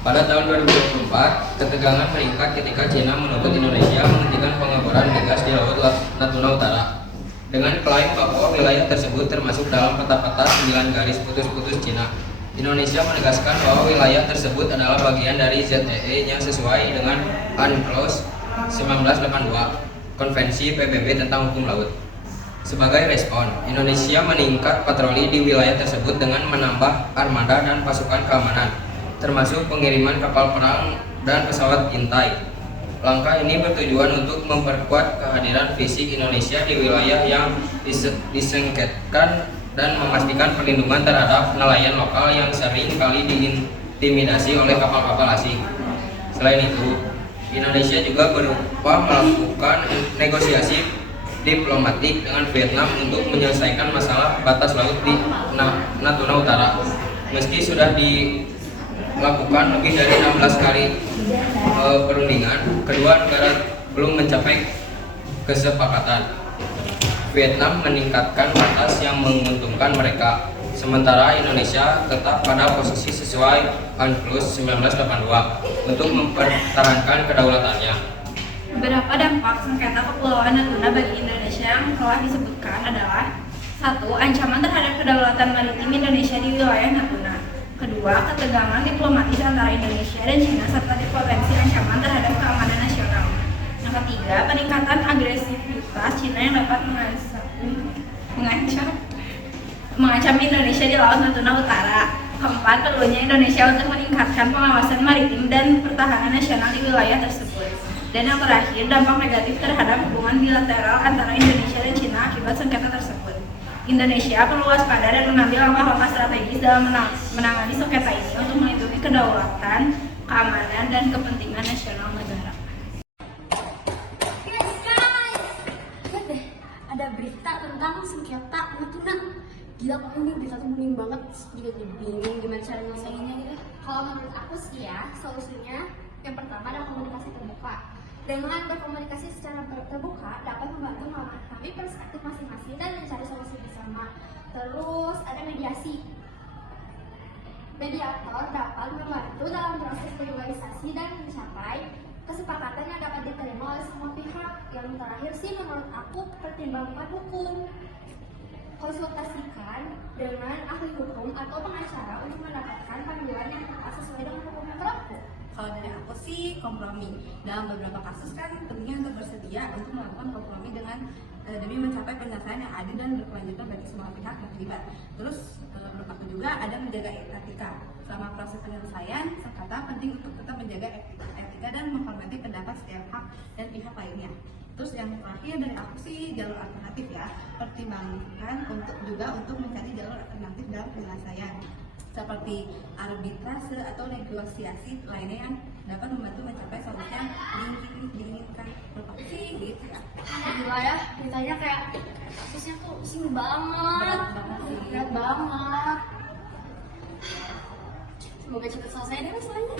Pada tahun 2024, ketegangan meningkat ketika China menuntut Indonesia menghentikan pengeboran migas di Laut Natuna Utara. Dengan klaim bahwa wilayah tersebut termasuk dalam peta-peta 9 garis putus-putus China. Indonesia menegaskan bahwa wilayah tersebut adalah bagian dari ZEE-nya sesuai dengan UNCLOS 1982, Konvensi PBB tentang Hukum Laut. Sebagai respon, Indonesia meningkat patroli di wilayah tersebut dengan menambah armada dan pasukan keamanan, termasuk pengiriman kapal perang dan pesawat intai. Langkah ini bertujuan untuk memperkuat kehadiran fisik Indonesia di wilayah yang disengketkan dan memastikan perlindungan terhadap nelayan lokal yang sering kali diintimidasi oleh kapal-kapal asing. Selain itu, Indonesia juga berupa melakukan negosiasi diplomatik dengan Vietnam untuk menyelesaikan masalah batas laut di Natuna Utara. Meski sudah dilakukan lebih dari 16 kali perundingan, kedua negara belum mencapai kesepakatan. Vietnam meningkatkan batas yang menguntungkan mereka, sementara Indonesia tetap pada posisi sesuai UNCLOS 1982 untuk mempertahankan kedaulatannya. Beberapa dampak sengketa Kepulauan Natuna bagi Indonesia yang telah disebutkan adalah: 1. Ancaman terhadap kedaulatan maritim Indonesia di wilayah Natuna. 2. Ketegangan diplomatis antara Indonesia dan China serta potensi ancaman terhadap keamanan nasional. Yang 3. Peningkatan agresivitas China yang dapat mengancam Indonesia di Laut Natuna Utara. 4. Perlunya Indonesia untuk meningkatkan pengawasan maritim dan pertahanan nasional di wilayah tersebut. Dan yang terakhir, dampak negatif terhadap hubungan bilateral antara Indonesia dan China akibat sengketa tersebut. Indonesia perlu waspada dan mengambil langkah-langkah strategis dalam menangani sengketa ini untuk melindungi kedaulatan, keamanan, dan kepentingan nasional negara. Yes guys, lihat deh, ada berita tentang sengketa Natuna. Gila, kok ini berita tuh booming banget, juga jadi bingung gimana cara nyelesainnya gitu. Kalau menurut aku sih ya, solusinya yang pertama adalah komunikasi terbuka. Dengan berkomunikasi secara terbuka dapat membantu memahami perspektif masing-masing dan mencari solusi bersama. Terus ada mediasi. Mediator dapat membantu dalam proses negosiasi dan mencapai kesepakatan yang dapat diterima oleh semua pihak. Yang terakhir sih menurut aku pertimbangkan hukum. Konsultasikan dengan ahli hukum atau pengacara untuk mendapatkan panduan yang tepat sesuai dengan hukum yang berlaku. Kalau dari aku sih kompromi. Dalam beberapa kasus kan pentingnya untuk bersedia untuk melakukan kompromi dengan demi mencapai penyelesaian yang adil dan berkelanjutan bagi semua pihak yang terlibat. Terus menurut aku juga ada menjaga etika. Selama proses penyelesaian, sengketa penting untuk tetap menjaga etika dan menghormati pendapat setiap hak dan pihak lainnya. Terus yang terakhir dari aku sih jalur alternatif ya. Pertimbangkan untuk mencari jalur alternatif dalam penyelesaian, seperti arbitrase atau negosiasi lainnya yang dapat membantu mencapai solusi yang diinginkan. Menurut sih gitu ya. Gila ya, beritanya kayak kasusnya tuh pusing banget. Berat banget. Semoga cepat selesai deh masalahnya.